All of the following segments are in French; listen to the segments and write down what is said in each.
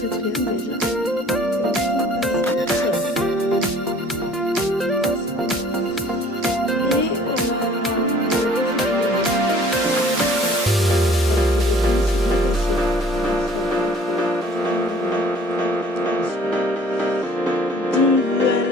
Quatrième déjà. Donc voilà.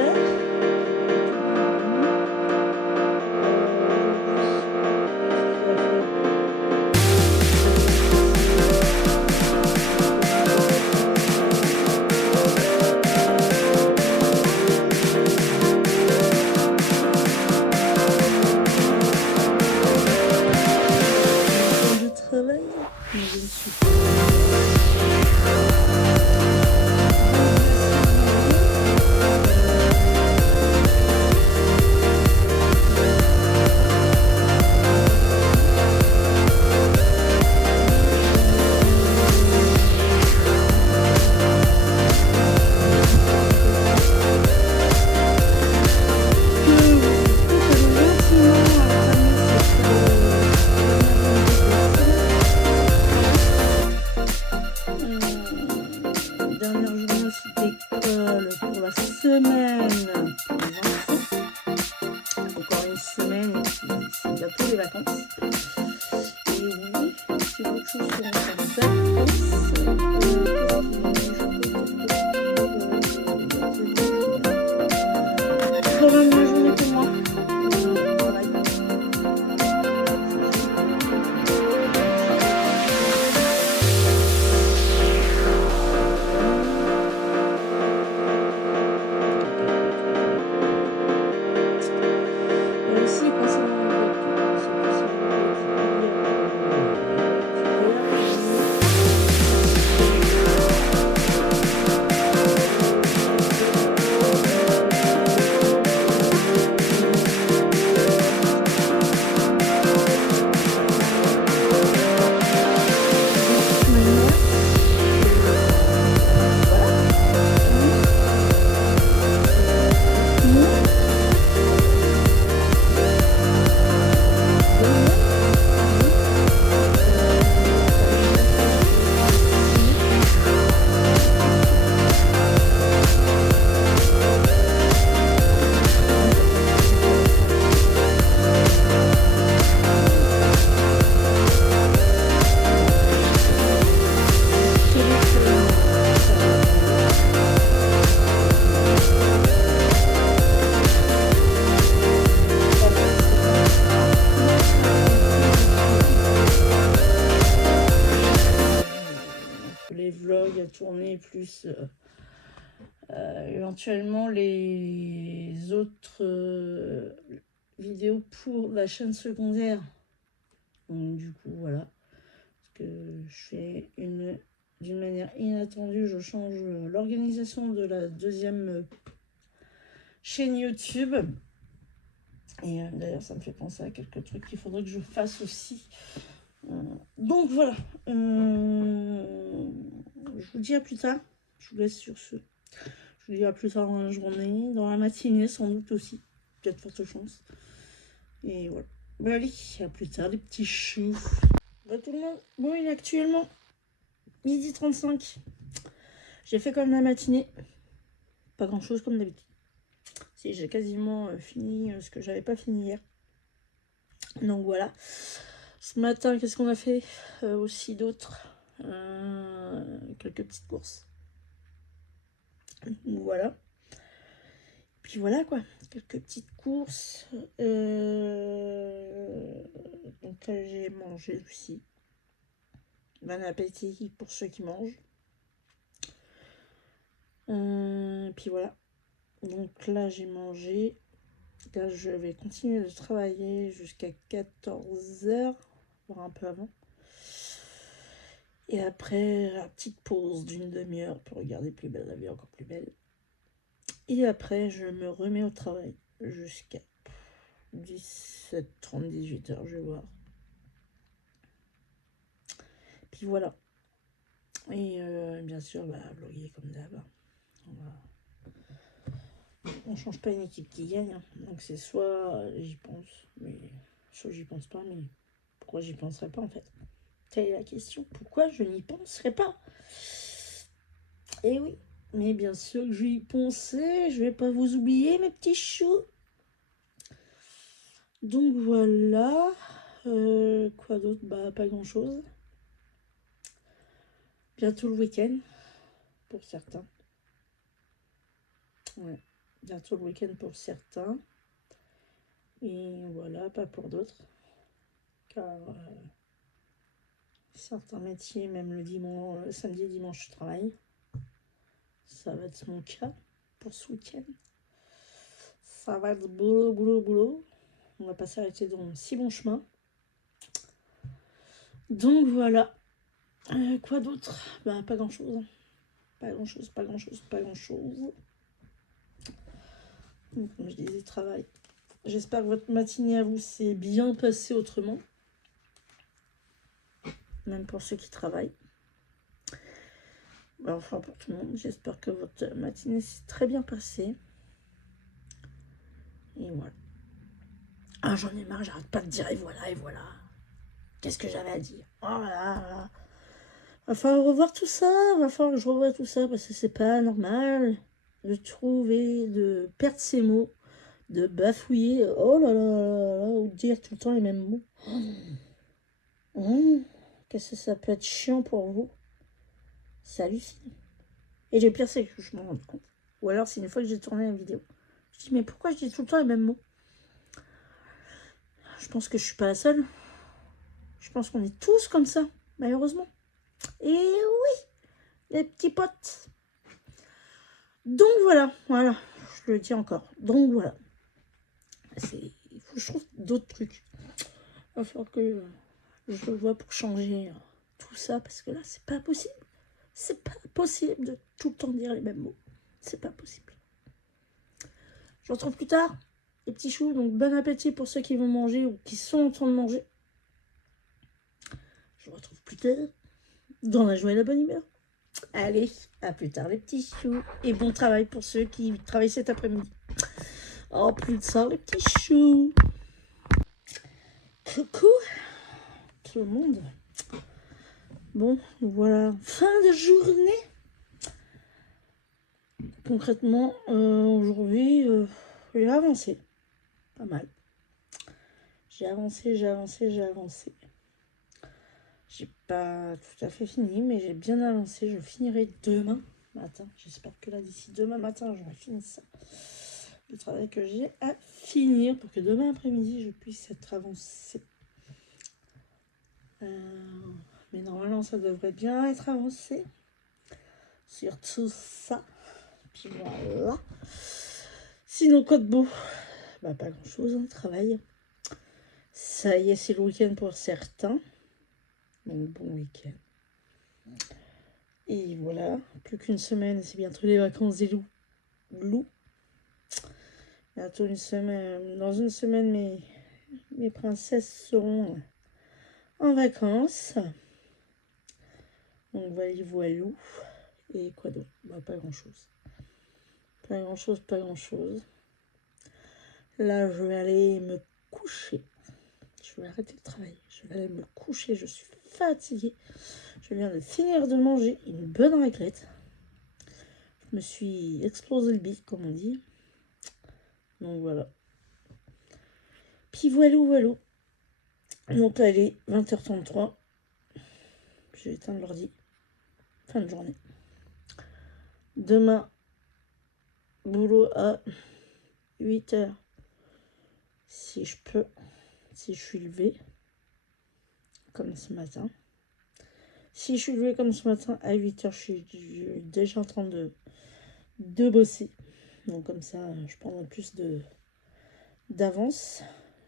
Je travaille, mais je ne suis pas. Dernière journée aussi d'école pour la semaine des enfants. Encore une semaine et puis c'est bientôt les vacances. Et oui, c'est autre chose sur les vacances. Quand même la journée pour moi. Aussi concernant les vlogs à tourner plus éventuellement les autres vidéos pour la chaîne secondaire. Donc du coup voilà, parce que je fais d'une manière inattendue, je change l'organisation de la deuxième chaîne YouTube. Et d'ailleurs ça me fait penser à quelques trucs qu'il faudrait que je fasse aussi. Donc voilà, je vous dis à plus tard, je vous laisse sur ce. Je vous dis à plus tard dans la journée, dans la matinée sans doute aussi, peut-être forte chance. Et voilà. Bah allez, à plus tard les petits choux. Bah tout le monde, bon il est actuellement 12h35. J'ai fait comme la matinée, pas grand chose comme d'habitude. Si j'ai quasiment fini ce que j'avais pas fini hier. Donc voilà. Ce matin, qu'est-ce qu'on a fait aussi d'autres quelques petites courses. Donc voilà. Puis voilà quoi, quelques petites courses. Donc là j'ai mangé aussi. Bon appétit pour ceux qui mangent. Puis voilà. Donc là j'ai mangé. Là je vais continuer de travailler jusqu'à 14h, voire un peu avant. Et après la petite pause d'une demi-heure pour regarder Plus belle la vie, encore plus belle. Et après je me remets au travail jusqu'à 17h30, 18h, je vais voir. Puis voilà. Et bien sûr, vloguer comme d'hab. On change pas une équipe qui gagne. Hein. Donc c'est soit j'y pense, mais soit j'y pense pas, mais pourquoi j'y penserais pas en fait? Telle est la question. Pourquoi je n'y penserais pas? Eh oui, mais bien sûr que je vais y penser. Je vais pas vous oublier, mes petits choux. Donc voilà. Quoi d'autre? Bah, pas grand-chose. Bientôt le week-end, pour certains. Ouais, bientôt le week-end pour certains. Et voilà, pas pour d'autres. Car certains métiers, même le dimanche, samedi et dimanche, je travaille. Ça va être mon cas pour ce week-end. Ça va être boulot, boulot, boulot. On va pas s'arrêter dans si bon chemin. Donc voilà. Quoi d'autre? Bah, pas grand-chose. Hein. Pas grand-chose, pas grand-chose, pas grand-chose. Donc, comme je disais, travail. J'espère que votre matinée à vous s'est bien passée autrement. Même pour ceux qui travaillent. Bah, enfin, pour tout le monde. J'espère que votre matinée s'est très bien passée. Et voilà. Ah, j'en ai marre, j'arrête pas de dire et voilà, et voilà. Qu'est-ce que j'avais à dire? Oh là là. Va falloir revoir tout ça, va falloir que je revoie tout ça parce que c'est pas normal de trouver, de perdre ses mots, de bafouiller, oh là là là là, ou de dire tout le temps les mêmes mots. Qu'est-ce que ça peut être chiant pour vous? C'est hallucinant. Et le pire, c'est que je m'en rends compte. Ou alors, c'est une fois que j'ai tourné la vidéo. Je dis, mais pourquoi je dis tout le temps les mêmes mots? Je pense que je suis pas la seule. Je pense qu'on est tous comme ça, malheureusement. Et oui, les petits potes. Donc voilà, je le dis encore. Donc voilà. Il faut que je trouve d'autres trucs. Il va falloir que je le vois pour changer tout ça, parce que là, c'est pas possible. C'est pas possible de tout le temps dire les mêmes mots. C'est pas possible. Je vous retrouve plus tard, les petits choux. Donc bon appétit pour ceux qui vont manger ou qui sont en train de manger. Je vous retrouve plus tard dans la joie et la bonne humeur. Allez, à plus tard les petits choux. Et bon travail pour ceux qui travaillent cet après-midi. Oh, plus de ça les petits choux. Coucou tout le monde. Bon, voilà, fin de journée. Concrètement, aujourd'hui, j'ai avancé. Pas mal. J'ai avancé. J'ai pas tout à fait fini, mais j'ai bien avancé. Je finirai demain matin. J'espère que là, d'ici demain matin, j'aurai fini ça. Le travail que j'ai à finir pour que demain après-midi, je puisse être avancé. Mais normalement, ça devrait bien être avancé. Sur tout ça. Puis voilà. Sinon, quoi de beau? Bah, pas grand-chose, hein, travail. Ça y est, c'est le week-end pour certains. Donc, bon week-end. Et voilà, plus qu'une semaine, c'est bientôt les vacances des loups. Bientôt une semaine. Dans une semaine, mes princesses seront en vacances. Donc, voilà. Et quoi d'autre? Bah, pas grand-chose. Pas grand-chose. Là, je vais aller me coucher. Je vais arrêter de travailler. Je vais aller me coucher. Je suis fatiguée. Je viens de finir de manger une bonne raclette. Je me suis explosé le bide, comme on dit. Donc voilà. Puis voilà. Donc là, il est 20h33. Je vais éteindre l'ordi. Fin de journée. Demain, boulot à 8h. Si je peux. Si je suis levée. Comme ce matin. Si je suis levée comme ce matin à 8h, je suis déjà en train de bosser. Donc comme ça, je prendrai plus d'avance.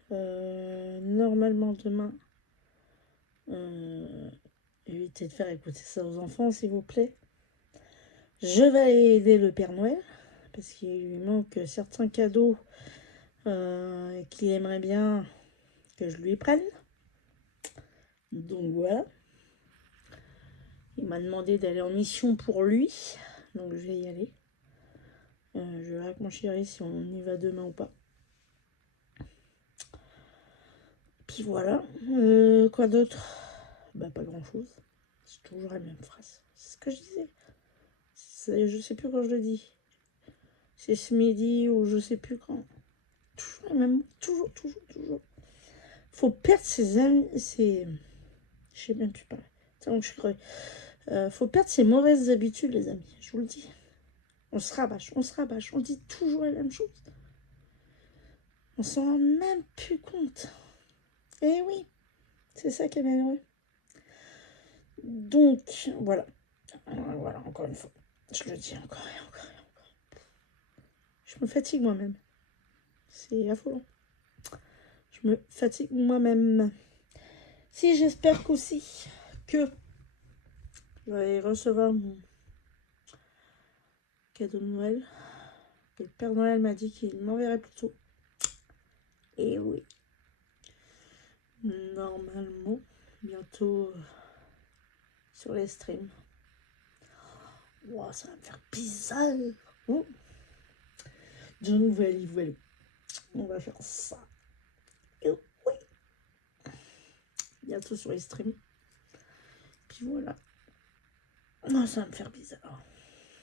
Normalement demain, évitez de faire écouter ça aux enfants s'il vous plaît. Je vais aller aider le Père Noël parce qu'il lui manque certains cadeaux qu'il aimerait bien que je lui prenne. Donc voilà. Il m'a demandé d'aller en mission pour lui. Donc je vais y aller. Je verrai avec mon chéri si on y va demain ou pas. Puis puis voilà. Quoi d'autre? Bah pas grand chose. C'est toujours la même phrase. C'est ce que je disais. Je sais plus quand je le dis. C'est ce midi ou je sais plus quand. Toujours la même. Toujours, toujours, toujours. Faut perdre ses amis. Je sais bien que tu parles. C'est bon que je suis crevée. Faut perdre ses mauvaises habitudes, les amis. Je vous le dis. On se rabâche, on se rabâche. On dit toujours la même chose. On s'en rend même plus compte. Eh oui, c'est ça qui est malheureux. Donc, voilà. Voilà, encore une fois. Je le dis encore et encore et encore. Je me fatigue moi-même. C'est affolant. Je me fatigue moi-même. Si, j'espère qu'aussi que je vais recevoir mon cadeau de Noël. Le Père Noël m'a dit qu'il m'enverrait plus tôt. Et oui. Normalement, bientôt sur les streams. Wow, ça va me faire bizarre. Oh. De nouvelles. On va faire ça. Et oui. Bientôt sur les streams. Puis voilà. Non, ça va me faire bizarre.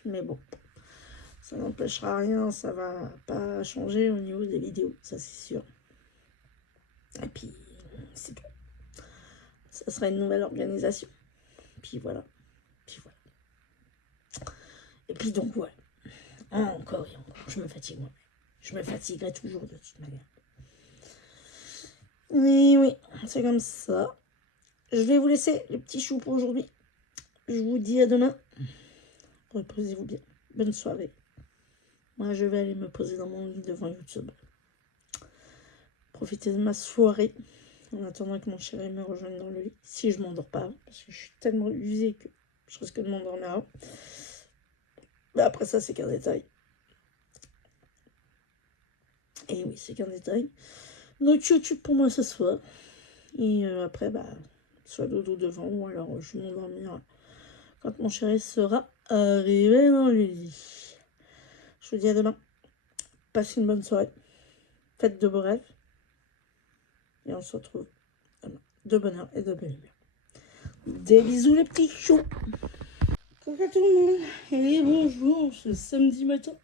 Mais bon. Ça n'empêchera rien. Ça va pas changer au niveau des vidéos. Ça, c'est sûr. Et puis, c'est tout. Ça sera une nouvelle organisation. Puis voilà. Et puis donc, ouais. Encore et encore. Je me fatigue moi. Je me fatiguerai toujours de toute manière. Et oui, c'est comme ça. Je vais vous laisser les petits choux pour aujourd'hui. Je vous dis à demain. Reposez-vous bien. Bonne soirée. Moi, je vais aller me poser dans mon lit devant YouTube. Profitez de ma soirée. En attendant que mon chéri me rejoigne dans le lit. Si je m'endors pas, parce que je suis tellement usée que je risque de m'endormir avant. Mais après ça, c'est qu'un détail. Et oui, c'est qu'un détail. Donc YouTube pour moi ce soir. Et après, bah, soit dodo devant, ou alors je vais m'endormir quand mon chéri sera arrivé dans le lit. Je vous dis à demain. Passez une bonne soirée. Faites de beaux rêves. Et on se retrouve demain. De bonne heure et de belle humeur. Des bisous les petits choux. Coucou tout le monde. Et bonjour ce samedi matin.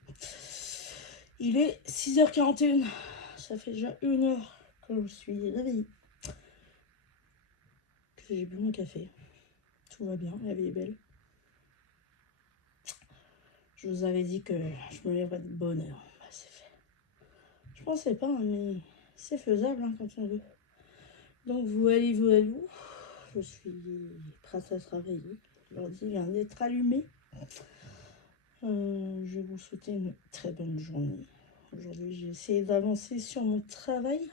Il est 6h41. Ça fait déjà 1 heure que je suis réveillée. Que j'ai bu mon café. Tout va bien, la vie est belle. Je vous avais dit que je me lèverais de bonne heure. Bah, c'est fait. Je pensais pas, hein, mais c'est faisable hein, quand on veut. Donc voilà. Je suis prête à travailler. L'ordi vient d'être allumé. Je vais vous souhaiter une très bonne journée. Aujourd'hui, j'ai essayé d'avancer sur mon travail.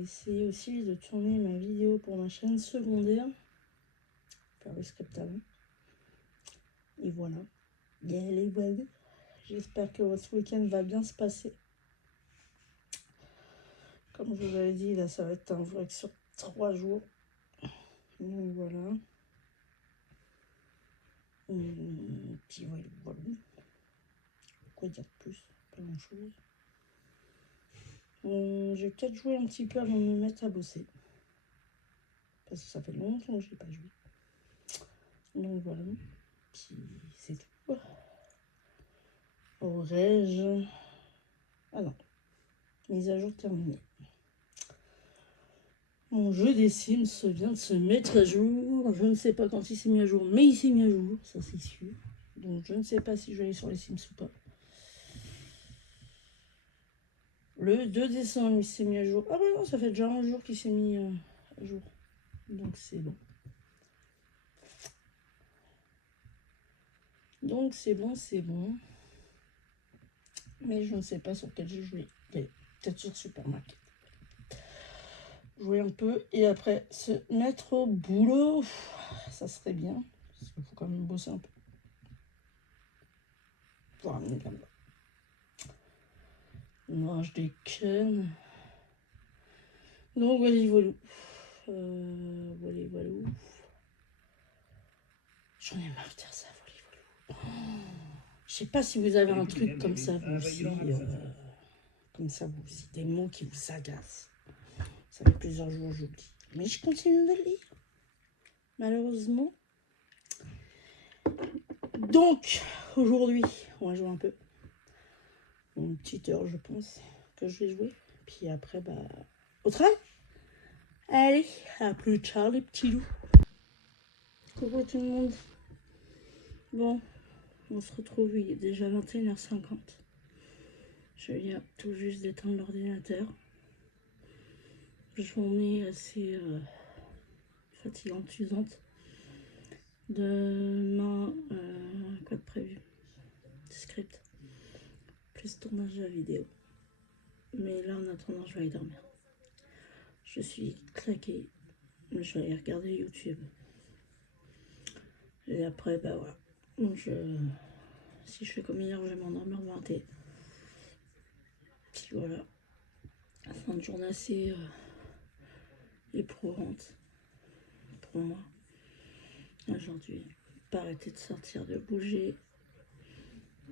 Essayer aussi de tourner ma vidéo pour ma chaîne secondaire. Faire le script avant. Et voilà. J'espère que votre week-end va bien se passer. Comme je vous l'avais dit, là, ça va être un vlog sur 3 jours. Donc voilà. Et puis voilà. Quoi dire de plus? Pas grand chose. Je vais peut-être jouer un petit peu avant de me mettre à bosser. Parce que ça fait longtemps que je n'ai pas joué. Donc voilà. Puis c'est tout. Aurais-je... Ah non. Mise à jour terminée. Mon jeu des Sims vient de se mettre à jour. Je ne sais pas quand il s'est mis à jour, mais il s'est mis à jour, ça c'est sûr. Donc je ne sais pas si je vais aller sur les Sims ou pas. Le 2 décembre, il s'est mis à jour. Ah bah non, ça fait déjà un jour qu'il s'est mis à jour. Donc c'est bon. Donc c'est bon. Mais je ne sais pas sur quel jeu jouer. Peut-être sur Supermarket. Jouer un peu et après se mettre au boulot. Ça serait bien. Parce qu'il faut quand même bosser un peu. Pour ramener de la mort. Non, je déconne. Donc voilà. Voilà. J'en ai marre de dire ça, voilà. Je sais pas si vous avez un truc comme ça, vous aussi. Comme ça, vous aussi, des mots qui vous agacent. Ça fait plusieurs jours que j'oublie. Mais je continue de lire. Malheureusement. Donc, aujourd'hui, on va jouer un peu. Une petite heure, je pense, que je vais jouer. Puis après, bah, au travail. Allez, à plus tard, les petits loups. Coucou tout le monde. Bon, on se retrouve, il est déjà 21h50. Je viens tout juste d'éteindre l'ordinateur. Journée assez fatigante, usante. Demain, quoi de prévu? Script, plus tournage de la vidéo. Mais là, en attendant, je vais aller dormir. Je suis claquée. Je vais aller regarder YouTube. Et après, bah voilà. Si je fais comme hier, je vais m'endormir devant la télé. Puis voilà. Fin de journée assez éprouvante pour moi. Aujourd'hui, pas arrêter de sortir, de bouger.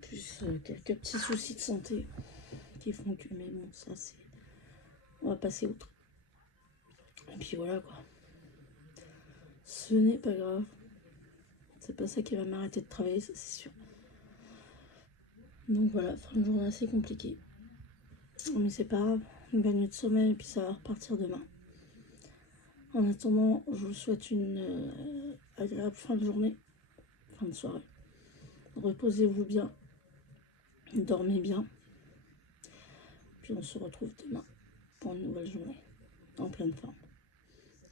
Plus quelques petits soucis de santé qui font que, mais bon, ça c'est... On va passer outre. Et puis voilà quoi. Ce n'est pas grave. C'est pas ça qui va m'arrêter de travailler, ça c'est sûr. Donc voilà, fin de journée assez compliquée. Mais c'est pas grave, une bonne nuit de sommeil et puis ça va repartir demain. En attendant, je vous souhaite une agréable fin de journée, fin de soirée. Reposez-vous bien, dormez bien. Puis on se retrouve demain pour une nouvelle journée, en pleine forme.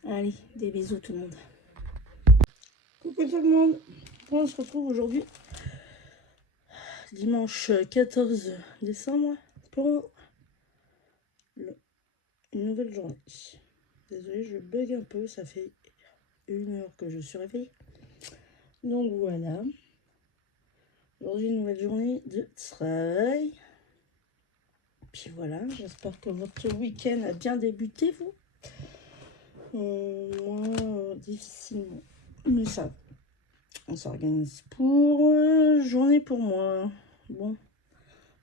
Allez, des bisous tout le monde. Coucou tout le monde. On se retrouve aujourd'hui, dimanche 14 décembre, pour une nouvelle journée. Désolée, je bug un peu, ça fait 1 heure que je suis réveillée. Donc voilà. Aujourd'hui, une nouvelle journée de travail. Puis voilà, j'espère que votre week-end a bien débuté, vous. Moi, difficilement. Mais ça, on s'organise pour journée pour moi. Bon,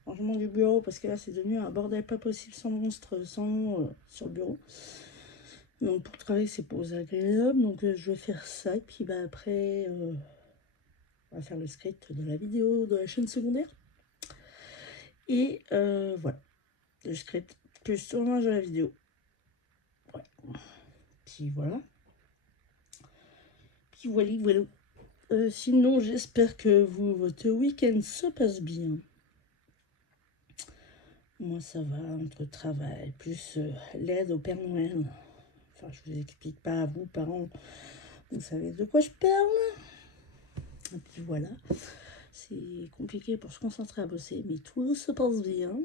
rangement du bureau, parce que là, c'est devenu un bordel pas possible, sans monstre, sans nom sur le bureau. Donc, pour travailler, c'est pas agréable. Donc, je vais faire ça. Et puis, bah, après, on va faire le script de la vidéo de la chaîne secondaire. Et voilà, le script plus tournage de la vidéo. Ouais. Puis voilà. Puis voilà. Sinon, j'espère que votre week-end se passe bien. Moi, ça va, entre travail, plus l'aide au Père Noël. Enfin, je vous explique pas à vous, parents. Vous savez de quoi je parle. Et puis voilà. C'est compliqué pour se concentrer à bosser, mais tout se passe bien.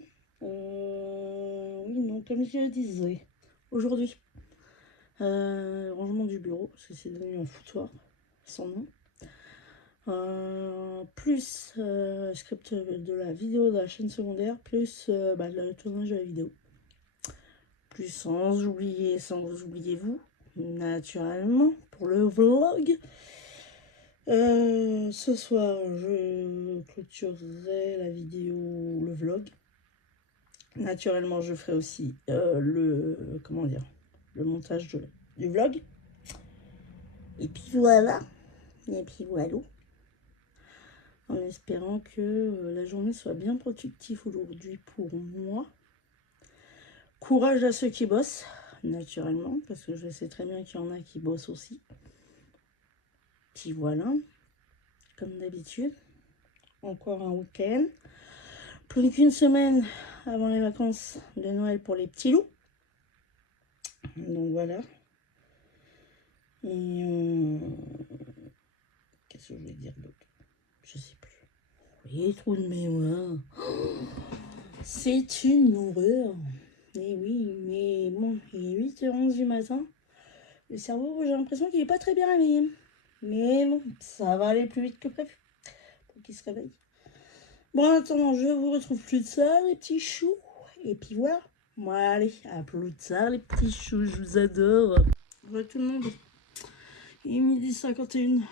Oui, non, comme je le disais, aujourd'hui, rangement du bureau, parce que c'est devenu un foutoir, sans nom. Plus script de la vidéo de la chaîne secondaire, plus le tournage de la vidéo. Plus sans vous oublier vous, naturellement, pour le vlog. Ce soir, je clôturerai la vidéo, le vlog. Naturellement, je ferai aussi le montage du vlog. Et puis voilà. Et puis voilà. En espérant que la journée soit bien productive aujourd'hui pour moi. Courage à ceux qui bossent, naturellement, parce que je sais très bien qu'il y en a qui bossent aussi. Puis voilà, comme d'habitude, encore un week-end. Plus qu'une semaine avant les vacances de Noël pour les petits loups. Donc voilà. Et qu'est-ce que je vais dire d'autre? Je sais plus. Oui, trou de mémoire. C'est une horreur. Et oui, mais bon, il est 8h11 du matin. Le cerveau, j'ai l'impression qu'il n'est pas très bien réveillé. Mais bon, ça va aller plus vite que prévu pour qu'il se réveille. Bon, en attendant, je vous retrouve plus tard, les petits choux. Et puis voilà. Bon, allez, à plus tard, les petits choux, je vous adore. Bonjour tout le monde. Il est 12h51.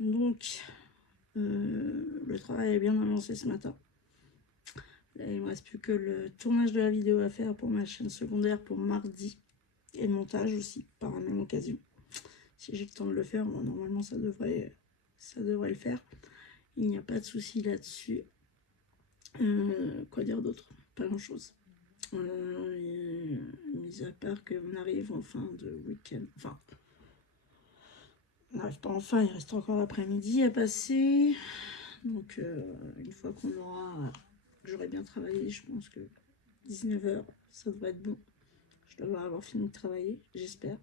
Donc, le travail est bien avancé ce matin. Là, il ne me reste plus que le tournage de la vidéo à faire pour ma chaîne secondaire pour mardi. Et le montage aussi, par la même occasion. Si j'ai le temps de le faire, bon, normalement ça devrait le faire. Il n'y a pas de souci là-dessus. Quoi dire d'autre? Pas grand-chose. Mis à part qu'on arrive en fin de week-end. Enfin, on n'arrive pas enfin, il reste encore l'après-midi à passer. Donc, une fois qu'on aura... J'aurai bien travaillé, je pense que 19h, ça devrait être bon. Je devrais avoir fini de travailler, j'espère.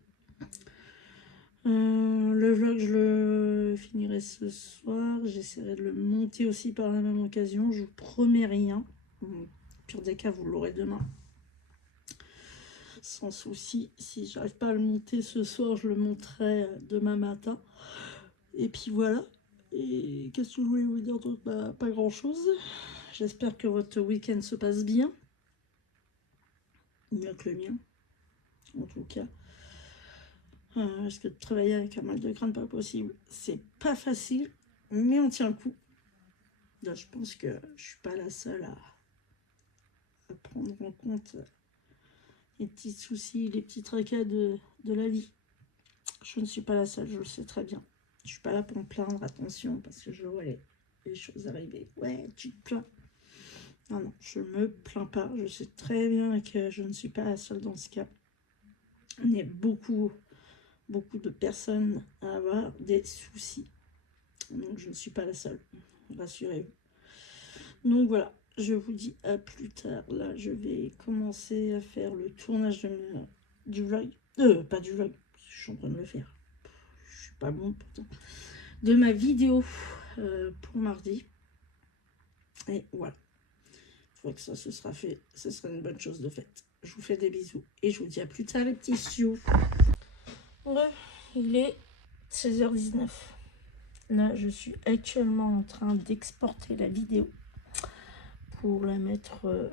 Le vlog, je le finirai ce soir. J'essaierai de le monter aussi par la même occasion. Je vous promets rien. Au pire des cas, vous l'aurez demain. Sans souci. Si j'arrive pas à le monter ce soir, je le monterai demain matin. Et puis voilà. Et qu'est-ce que je voulais vous dire d'autre? Bah, pas grand-chose. J'espère que votre week-end se passe bien. Mieux que le mien, en tout cas. Parce que de travailler avec un mal de crâne, pas possible. C'est pas facile, mais on tient le coup. Là, je pense que je suis pas la seule à prendre en compte les petits soucis, les petits tracas de la vie. Je ne suis pas la seule, je le sais très bien. Je suis pas là pour me plaindre, attention, parce que je vois les choses arriver. Ouais, tu te plains. Non, non, je me plains pas. Je sais très bien que je ne suis pas la seule dans ce cas. Il y a beaucoup de personnes à avoir des soucis. Donc je ne suis pas la seule, rassurez-vous. Donc voilà, je vous dis à plus tard. Là, je vais commencer à faire le tournage du vlog. Pas du vlog, je suis en train de le faire. Je suis pas bon pourtant. De ma vidéo pour mardi. Et voilà. Une fois que ça se sera fait, ce sera une bonne chose de faite. Je vous fais des bisous et je vous dis à plus tard les petits sioux. Ouais, il est 16h19. Là, je suis actuellement en train d'exporter la vidéo pour la mettre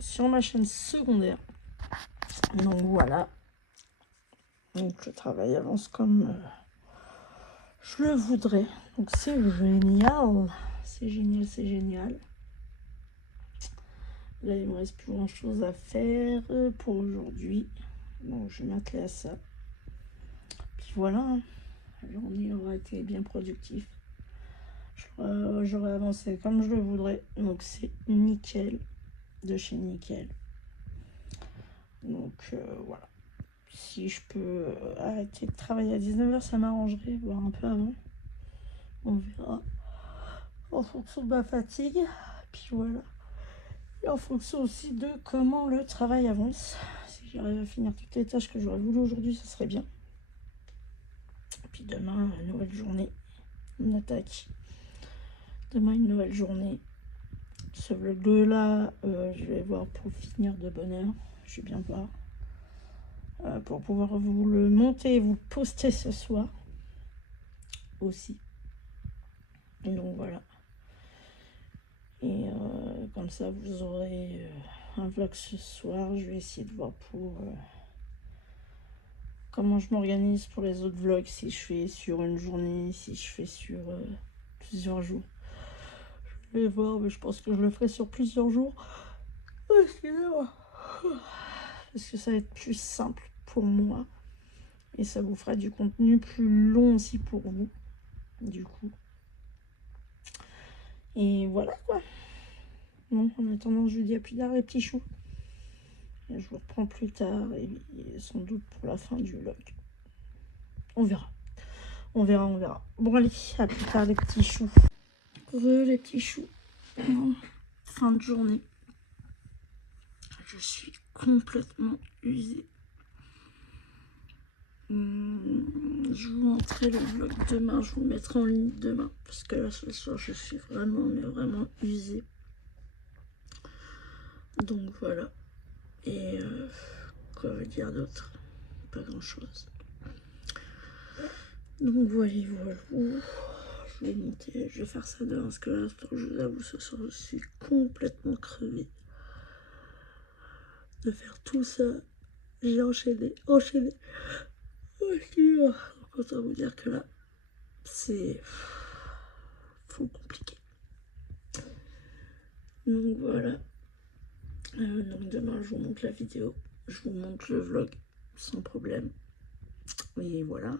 sur ma chaîne secondaire. Donc voilà. Donc le travail avance comme je le voudrais. Donc c'est génial. C'est génial, c'est génial. Là, il ne me reste plus grand chose à faire pour aujourd'hui. Donc je vais m'atteler à ça. Puis voilà. La journée aura été bien productive. J'aurais avancé comme je le voudrais. Donc c'est nickel. De chez nickel. Donc voilà. Si je peux arrêter de travailler à 19h, ça m'arrangerait, voire un peu avant. On verra. En fonction de ma fatigue. Puis voilà. Et en fonction aussi de comment le travail avance. Si j'arrive à finir toutes les tâches que j'aurais voulu aujourd'hui, ça serait bien. Et puis demain, nouvelle journée. On attaque. Demain, une nouvelle journée. Ce vlog-là, je vais voir pour finir de bonne heure. Je vais bien voir. Pour pouvoir vous le monter et vous le poster ce soir. Aussi. Et donc voilà. Et comme ça, vous aurez un vlog ce soir. Je vais essayer de voir pour comment je m'organise pour les autres vlogs. Si je fais sur une journée, si je fais sur plusieurs jours. Je vais voir, mais je pense que je le ferai sur plusieurs jours. Excusez-moi. Parce que ça va être plus simple pour moi. Et ça vous fera du contenu plus long aussi pour vous. Du coup. Et voilà quoi. Bon, en attendant, je vous dis à plus tard les petits choux. Et je vous reprends plus tard et sans doute pour la fin du vlog. On verra. On verra, on verra. Bon allez, à plus tard les petits choux. Les petits choux. Fin de journée. Je suis complètement usée. Je vous montrerai le vlog demain. Je vous le mettrai en ligne demain. Parce que là, ce soir, je suis vraiment, mais vraiment usée. Donc voilà. Et quoi veut dire d'autre? Pas grand chose. Donc voilà, voilà. Je vais monter, je vais faire ça demain parce que là, je vous avoue, ce soir, je suis complètement crevée de faire tout ça. J'ai enchaîné. Donc autant vous dire que là, c'est fou compliqué. Donc voilà. Donc demain, je vous montre la vidéo. Je vous montre le vlog sans problème. Et voilà.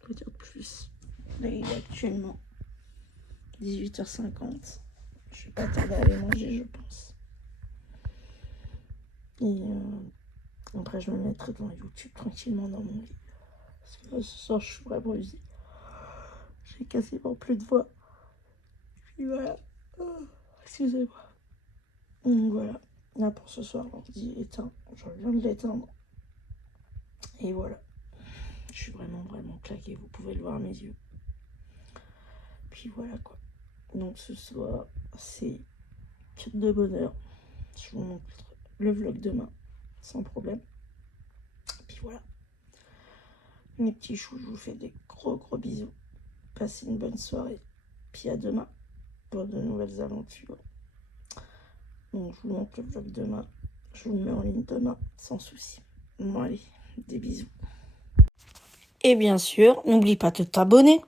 Quoi dire de plus? Là, il est actuellement 18h50. Je vais pas tarder à aller manger, je pense. Et après, je me mettrai devant YouTube tranquillement dans mon lit. Parce que là, ce soir, je suis vraiment usée. J'ai quasiment plus de voix. Puis voilà. Oh, excusez-moi. Donc voilà. Là, pour ce soir, l'ordi est éteint. Je viens de l'éteindre. Et voilà. Je suis vraiment claquée. Vous pouvez le voir à mes yeux. Puis voilà quoi. Donc ce soir, c'est que de bonheur. Je vous montre le vlog demain, sans problème. Puis voilà. Mes petits choux, je vous fais des gros bisous. Passez une bonne soirée. Puis à demain pour de nouvelles aventures. Donc je vous montre le vlog demain. Je vous le mets en ligne demain, sans souci. Bon allez, des bisous. Et bien sûr, n'oublie pas de t'abonner.